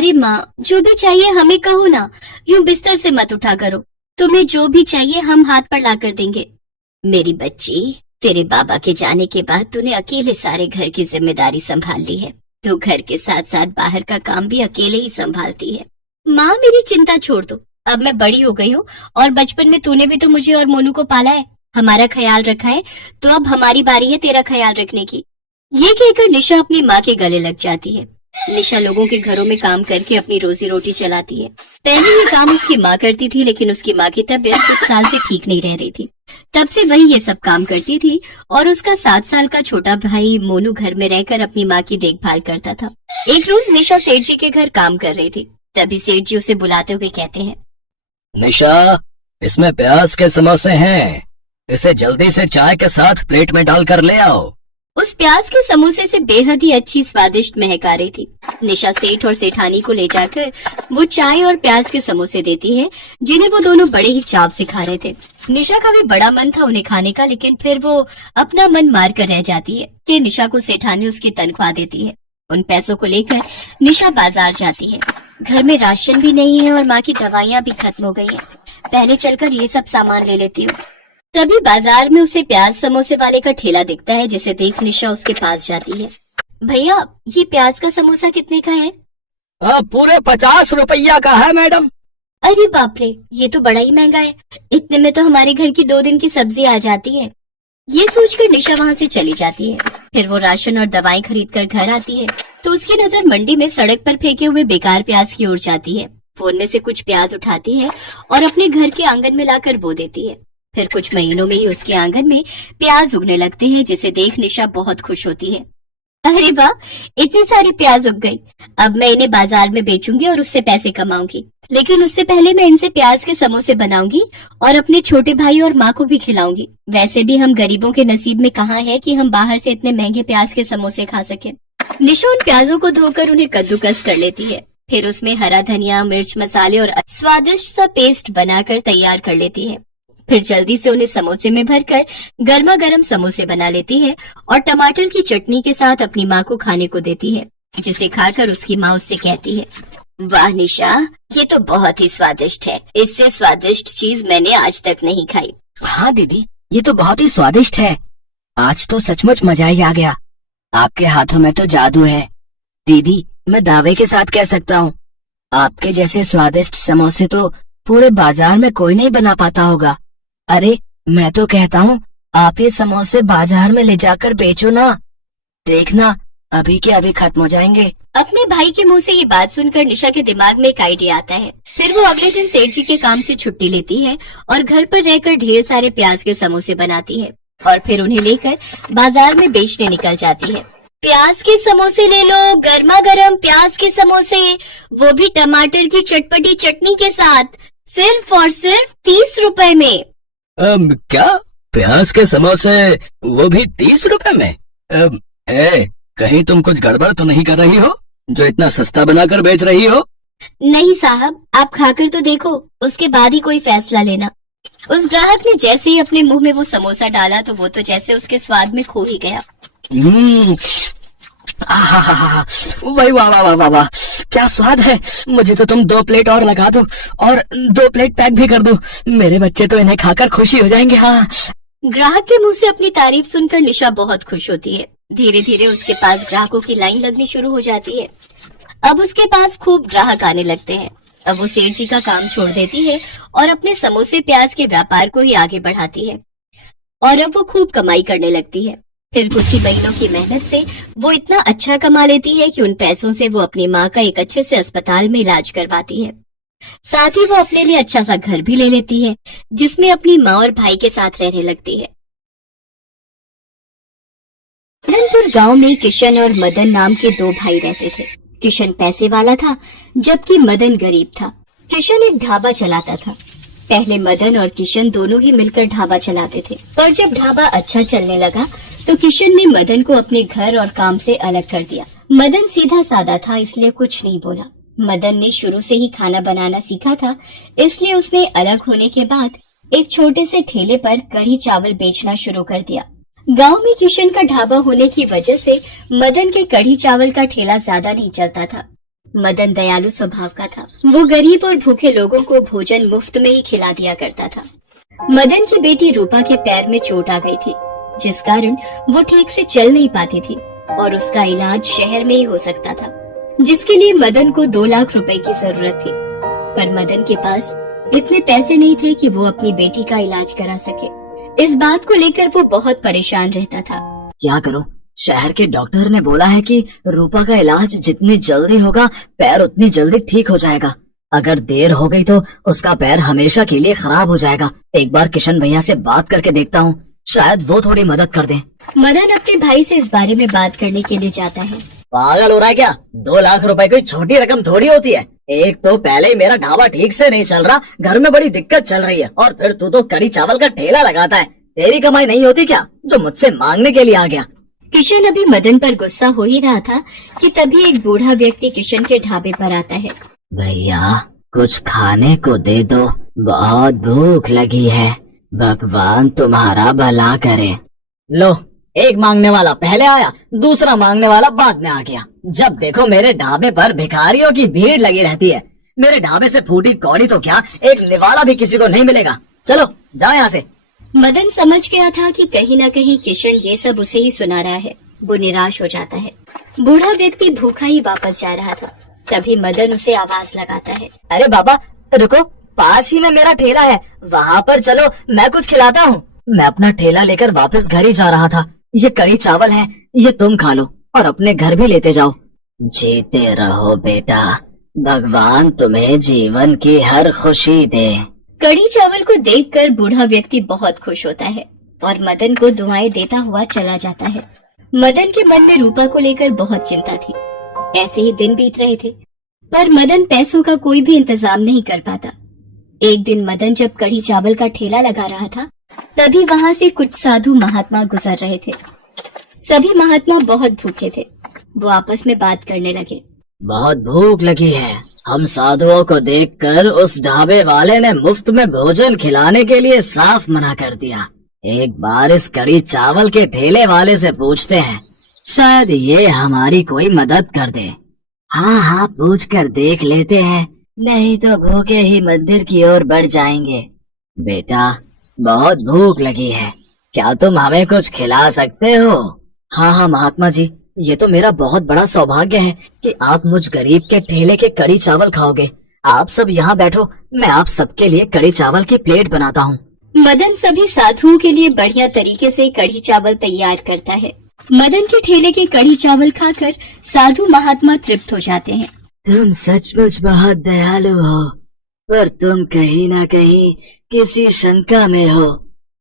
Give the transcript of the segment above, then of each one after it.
अरे माँ, जो भी चाहिए हमें कहो ना, यूं बिस्तर से मत उठा करो। तुम्हें जो भी चाहिए हम हाथ पर ला कर देंगे। मेरी बच्ची, तेरे बाबा के जाने के बाद तूने अकेले सारे घर की जिम्मेदारी संभाल ली है। तू घर के साथ साथ बाहर का काम भी अकेले ही संभालती है। माँ, मेरी चिंता छोड़ दो, अब मैं बड़ी हो गई हूँ और बचपन में तूने भी तो मुझे और मोनू को पाला है, हमारा ख्याल रखा है, तो अब हमारी बारी है तेरा ख्याल रखने की। ये कहकर निशा अपनी माँ के गले लग जाती है। निशा लोगों के घरों में काम करके अपनी रोजी रोटी चलाती है। पहले ये काम उसकी माँ करती थी, लेकिन उसकी माँ की तबीयत कुछ साल से ठीक नहीं रह रही थी। तब से वही ये सब काम करती थी और उसका 7 साल का छोटा भाई मोनू घर में रहकर अपनी माँ की देखभाल करता था। एक रोज निशा सेठ जी के घर काम कर रही थी। तभी सेठ जी उसे बुलाते हुए कहते हैं, निशा, इसमें प्याज के समोसे हैं, इसे जल्दी से चाय के साथ प्लेट में डालकर ले आओ। उस प्याज के समोसे से बेहद ही अच्छी स्वादिष्ट महक आ रही थी। निशा सेठ और सेठानी को ले जाकर वो चाय और प्याज के समोसे देती है, जिन्हें वो दोनों बड़े ही चाव से खा रहे थे। निशा का भी बड़ा मन था उन्हें खाने का, लेकिन फिर वो अपना मन मार कर रह जाती है कि निशा को सेठानी उसकी तनख्वाह देती है। उन पैसों को लेकर निशा बाजार जाती है। घर में राशन भी नहीं है और माँ की दवाइयाँ भी खत्म हो गई हैं। पहले चलकर ये सब सामान ले लेती हूँ। तभी बाजार में उसे प्याज समोसे वाले का ठेला दिखता है, जिसे देख निशा उसके पास जाती है। भैया, ये प्याज का समोसा कितने का है? पूरे 50 रुपया का है मैडम। अरे बाप रे, ये तो बड़ा ही महंगा है। इतने में तो हमारे घर की 2 दिन की सब्जी आ जाती है। ये सोचकर निशा वहाँ से चली जाती है। फिर वो राशन और दवाएं खरीद कर घर आती है तो उसकी नजर मंडी में सड़क पर फेंके हुए बेकार प्याज की ओर जाती है। वो उनमें से कुछ प्याज उठाती है और अपने घर के आंगन में लाकर बो देती है। फिर कुछ महीनों में ही उसके आंगन में प्याज उगने लगते हैं, जिसे देख निशा बहुत खुश होती है। अरे वाह, इतनी सारी प्याज उग गई, अब मैं इन्हें बाजार में बेचूंगी और उससे पैसे कमाऊंगी। लेकिन उससे पहले मैं इनसे प्याज के समोसे बनाऊंगी और अपने छोटे भाई और माँ को भी खिलाऊंगी। वैसे भी हम गरीबों के नसीब में कहाँ है कि हम बाहर से इतने महंगे प्याज के समोसे खा सके। निशा उन प्याजों को धोकर उन्हें कद्दूकस कर लेती है। फिर उसमें हरा धनिया, मिर्च मसाले और स्वादिष्ट सा पेस्ट बनाकर तैयार कर लेती है। फिर जल्दी से उन्हें समोसे में भरकर गर्मा गर्म समोसे बना लेती है और टमाटर की चटनी के साथ अपनी माँ को खाने को देती है, जिसे खाकर उसकी माँ उससे कहती है, वाह निशा, ये तो बहुत ही स्वादिष्ट है। इससे स्वादिष्ट चीज मैंने आज तक नहीं खाई। हाँ दीदी, ये तो बहुत ही स्वादिष्ट है। आज तो सचमुच मजा ही आ गया। आपके हाथों में तो जादू है। दीदी, मैं दावे के साथ कह सकता हूँ, आपके जैसे स्वादिष्ट समोसे तो पूरे बाजार में कोई नहीं बना पाता होगा। अरे, मैं तो कहता हूँ आप ये समोसे बाजार में ले जाकर बेचो ना, देखना अभी के अभी खत्म हो जाएंगे। अपने भाई के मुंह से ये बात सुनकर निशा के दिमाग में एक आइडिया आता है। फिर वो अगले दिन सेठ जी के काम से छुट्टी लेती है और घर पर रहकर ढेर सारे प्याज के समोसे बनाती है और फिर उन्हें लेकर बाजार में बेचने निकल जाती है। प्याज के समोसे ले लो, गर्मा गर्म प्याज के समोसे, वो भी टमाटर की चटपटी चटनी के साथ, सिर्फ और सिर्फ 30 रुपए में। क्या? प्याज के समोसे, वो भी 30 रुपए में? कहीं तुम कुछ गड़बड़ तो नहीं कर रही हो जो इतना सस्ता बनाकर बेच रही हो? नहीं साहब, आप खाकर तो देखो, उसके बाद ही कोई फैसला लेना। उस ग्राहक ने जैसे ही अपने मुंह में वो समोसा डाला तो वो तो जैसे उसके स्वाद में खो ही गया। वाह वाह वाह वाह वाह, क्या स्वाद है। मुझे तो तुम 2 प्लेट और लगा दो और 2 प्लेट पैक भी कर दो। मेरे बच्चे तो इन्हें खाकर खुशी हो जाएंगे। हाँ। ग्राहक के मुंह से अपनी तारीफ सुनकर निशा बहुत खुश होती है। धीरे धीरे उसके पास ग्राहकों की लाइन लगनी शुरू हो जाती है। अब उसके पास खूब ग्राहक आने लगते हैं। अब वो सेठ जी का काम छोड़ देती है और अपने समोसे प्याज के व्यापार को ही आगे बढ़ाती है और अब वो खूब कमाई करने लगती है। फिर कुछ ही महीनों की मेहनत से वो इतना अच्छा कमा लेती है कि उन पैसों से वो अपनी माँ का एक अच्छे से अस्पताल में इलाज करवाती है। साथ ही वो अपने लिए अच्छा सा घर भी ले लेती है, जिसमें अपनी माँ और भाई के साथ रहने लगती है। मदनपुर गांव में किशन और मदन नाम के 2 भाई रहते थे। किशन पैसे वाला था, जबकि मदन गरीब था। किशन एक ढाबा चलाता था। पहले मदन और किशन दोनों ही मिलकर ढाबा चलाते थे, पर जब ढाबा अच्छा चलने लगा तो किशन ने मदन को अपने घर और काम से अलग कर दिया। मदन सीधा साधा था, इसलिए कुछ नहीं बोला। मदन ने शुरू से ही खाना बनाना सीखा था, इसलिए उसने अलग होने के बाद एक छोटे से ठेले पर कढ़ी चावल बेचना शुरू कर दिया। गांव में किशन का ढाबा होने की वजह से मदन के कढ़ी चावल का ठेला ज्यादा नहीं चलता था। मदन दयालु स्वभाव का था। वो गरीब और भूखे लोगों को भोजन मुफ्त में ही खिला दिया करता था। मदन की बेटी रूपा के पैर में चोट आ गई थी, जिस कारण वो ठीक से चल नहीं पाती थी और उसका इलाज शहर में ही हो सकता था, जिसके लिए मदन को 2 लाख रुपए की जरूरत थी। पर मदन के पास इतने पैसे नहीं थे कि वो अपनी बेटी का इलाज करा सके। इस बात को लेकर वो बहुत परेशान रहता था। क्या करूं? शहर के डॉक्टर ने बोला है कि रूपा का इलाज जितनी जल्दी होगा पैर उतनी जल्दी ठीक हो जाएगा। अगर देर हो गई तो उसका पैर हमेशा के लिए खराब हो जाएगा। एक बार किशन भैया से बात करके देखता हूँ, शायद वो थोड़ी मदद कर दें। मदन अपने भाई से इस बारे में बात करने के लिए जाता है। पागल हो रहा है क्या? 2 लाख रुपए कोई छोटी रकम थोड़ी होती है। एक तो पहले ही मेरा ढाबा ठीक से नहीं चल रहा, घर में बड़ी दिक्कत चल रही है, और फिर तू तो कड़ी चावल का ठेला लगाता है। तेरी कमाई नहीं होती क्या जो मुझसे मांगने के लिए आ गया? किशन अभी मदन पर गुस्सा हो ही रहा था कि तभी एक बूढ़ा व्यक्ति किशन के ढाबे पर आता है। भैया कुछ खाने को दे दो, बहुत भूख लगी है। भगवान तुम्हारा भला करे। लो, एक मांगने वाला पहले आया, दूसरा मांगने वाला बाद में आ गया। जब देखो मेरे ढाबे पर भिखारियों की भीड़ लगी रहती है। मेरे ढाबे से फूटी कौड़ी तो क्या, एक निवाला भी किसी को नहीं मिलेगा। चलो जाओ यहाँ से। मदन समझ गया था कि कहीं न कहीं किशन ये सब उसे ही सुना रहा है। वो निराश हो जाता है। बूढ़ा व्यक्ति भूखा ही वापस जा रहा था। तभी मदन उसे आवाज लगाता है। अरे बाबा रुको, पास ही में मेरा ठेला है, वहाँ पर चलो, मैं कुछ खिलाता हूँ। मैं अपना ठेला लेकर वापस घर ही जा रहा था। ये कड़ी चावल है, ये तुम खा लो और अपने घर भी लेते जाओ। जीते रहो बेटा, भगवान तुम्हें जीवन की हर खुशी दे। कड़ी चावल को देखकर बूढ़ा व्यक्ति बहुत खुश होता है और मदन को दुआएं देता हुआ चला जाता है। मदन के मन में रूपा को लेकर बहुत चिंता थी। ऐसे ही दिन बीत रहे थे, पर मदन पैसों का कोई भी इंतजाम नहीं कर पाता। एक दिन मदन जब कड़ी चावल का ठेला लगा रहा था, तभी वहाँ से कुछ साधु महात्मा गुजर रहे थे। सभी महात्मा बहुत भूखे थे। वो आपस में बात करने लगे। बहुत भूख लगी है। हम साधुओं को देखकर उस ढाबे वाले ने मुफ्त में भोजन खिलाने के लिए साफ मना कर दिया। एक बार इस कड़ी चावल के ठेले वाले से पूछते हैं, शायद ये हमारी कोई मदद कर दे। हाँ हाँ, पूछ कर देख लेते हैं, नहीं तो भूखे ही मंदिर की ओर बढ़ जाएंगे। बेटा बहुत भूख लगी है, क्या तुम हमें कुछ खिला सकते हो? हाँ हाँ महात्मा जी, ये तो मेरा बहुत बड़ा सौभाग्य है कि आप मुझ गरीब के ठेले के कड़ी चावल खाओगे। आप सब यहाँ बैठो, मैं आप सबके लिए कड़ी चावल की प्लेट बनाता हूँ। मदन सभी साधुओं के लिए बढ़िया तरीके से कड़ी चावल तैयार करता है। मदन के ठेले के कड़ी चावल खाकर साधु महात्मा तृप्त हो जाते हैं। तुम सचमुच बहुत दयालु हो, पर तुम कहीं ना कहीं किसी शंका में हो।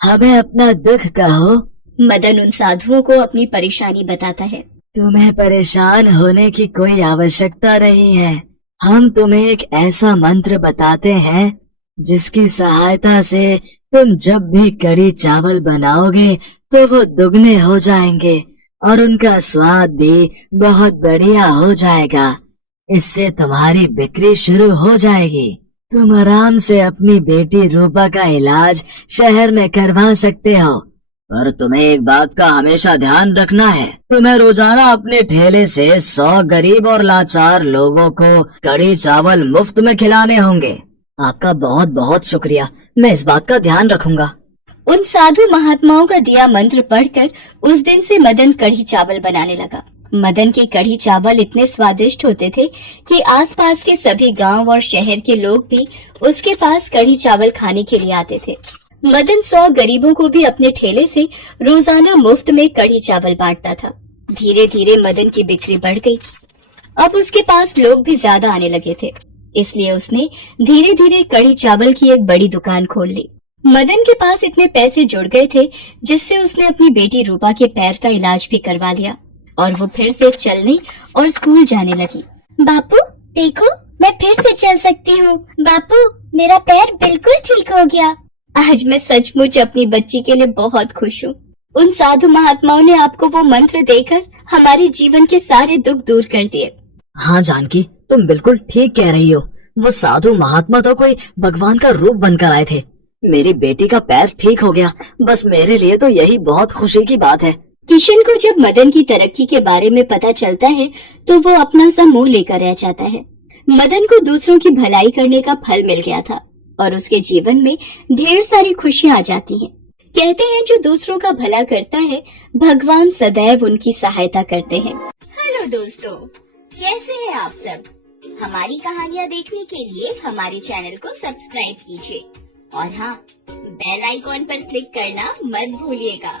हमें अपना दुख कहो। मदन उन साधुओं को अपनी परेशानी बताता है। तुम्हें परेशान होने की कोई आवश्यकता नहीं है। हम तुम्हें एक ऐसा मंत्र बताते हैं जिसकी सहायता से तुम जब भी कड़ी चावल बनाओगे तो वो दुगने हो जाएंगे और उनका स्वाद भी बहुत बढ़िया हो जाएगा। इससे तुम्हारी बिक्री शुरू हो जाएगी। तुम आराम से अपनी बेटी रूपा का इलाज शहर में करवा सकते हो। पर तुम्हें एक बात का हमेशा ध्यान रखना है, तुम्हें रोजाना अपने ठेले से 100 गरीब और लाचार लोगों को कड़ी चावल मुफ्त में खिलाने होंगे। आपका बहुत बहुत शुक्रिया, मैं इस बात का ध्यान रखूंगा। उन साधु महात्माओं का दिया मंत्र पढ़कर उस दिन से मदन कढ़ी चावल बनाने लगा। मदन के कढ़ी चावल इतने स्वादिष्ट होते थे कि आसपास के सभी गांव और शहर के लोग भी उसके पास कढ़ी चावल खाने के लिए आते थे। मदन 100 गरीबों को भी अपने ठेले से रोजाना मुफ्त में कढ़ी चावल बांटता था। धीरे धीरे मदन की बिक्री बढ़ गई। अब उसके पास लोग भी ज्यादा आने लगे थे, इसलिए उसने धीरे धीरे कढ़ी चावल की एक बड़ी दुकान खोल ली। मदन के पास इतने पैसे जुड़ गए थे जिससे उसने अपनी बेटी रूपा के पैर का इलाज भी करवा लिया और वो फिर से चलने और स्कूल जाने लगी। बापू देखो, मैं फिर से चल सकती हूँ। बापू मेरा पैर बिल्कुल ठीक हो गया। आज मैं सचमुच अपनी बच्ची के लिए बहुत खुश हूँ। उन साधु महात्माओं ने आपको वो मंत्र देकर हमारे जीवन के सारे दुख दूर कर दिए। हाँ जानकी, तुम बिल्कुल ठीक कह रही हो। वो साधु महात्मा तो कोई भगवान का रूप बनकर आए थे। मेरी बेटी का पैर ठीक हो गया, बस मेरे लिए तो यही बहुत खुशी की बात है। किशन को जब मदन की तरक्की के बारे में पता चलता है तो वो अपना सा मुंह लेकर रह जाता है। मदन को दूसरों की भलाई करने का फल मिल गया था और उसके जीवन में ढेर सारी खुशियां आ जाती हैं। कहते हैं जो दूसरों का भला करता है भगवान सदैव उनकी सहायता करते हैं। हेलो दोस्तों, कैसे हैं आप सब? हमारी कहानियां देखने के लिए हमारे चैनल को सब्सक्राइब कीजिए और हाँ, बेल आइकॉन पर क्लिक करना मत भूलिएगा।